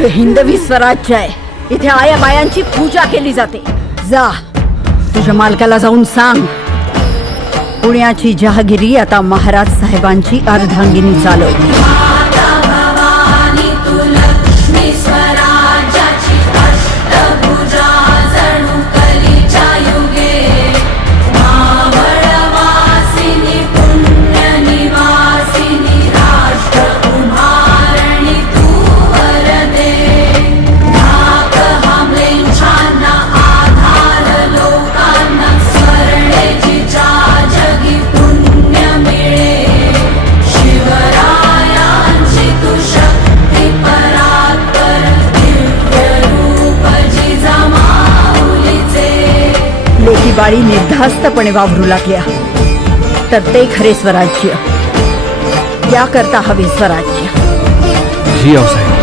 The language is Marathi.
हे हिंदवी स्वराज्य आहे. इथे आया बायांची पूजा केली जाते. जा तुझ्या मालकाला जाऊन सांग, पुण्याची जहागिरी आता महाराज साहेबांची अर्धांगिनी चालवली. बाळी निर्धास्तपणे वावरू लागल्या तर ते खरे स्वराज्य. याकरता हवे स्वराज्य. जी साहेब.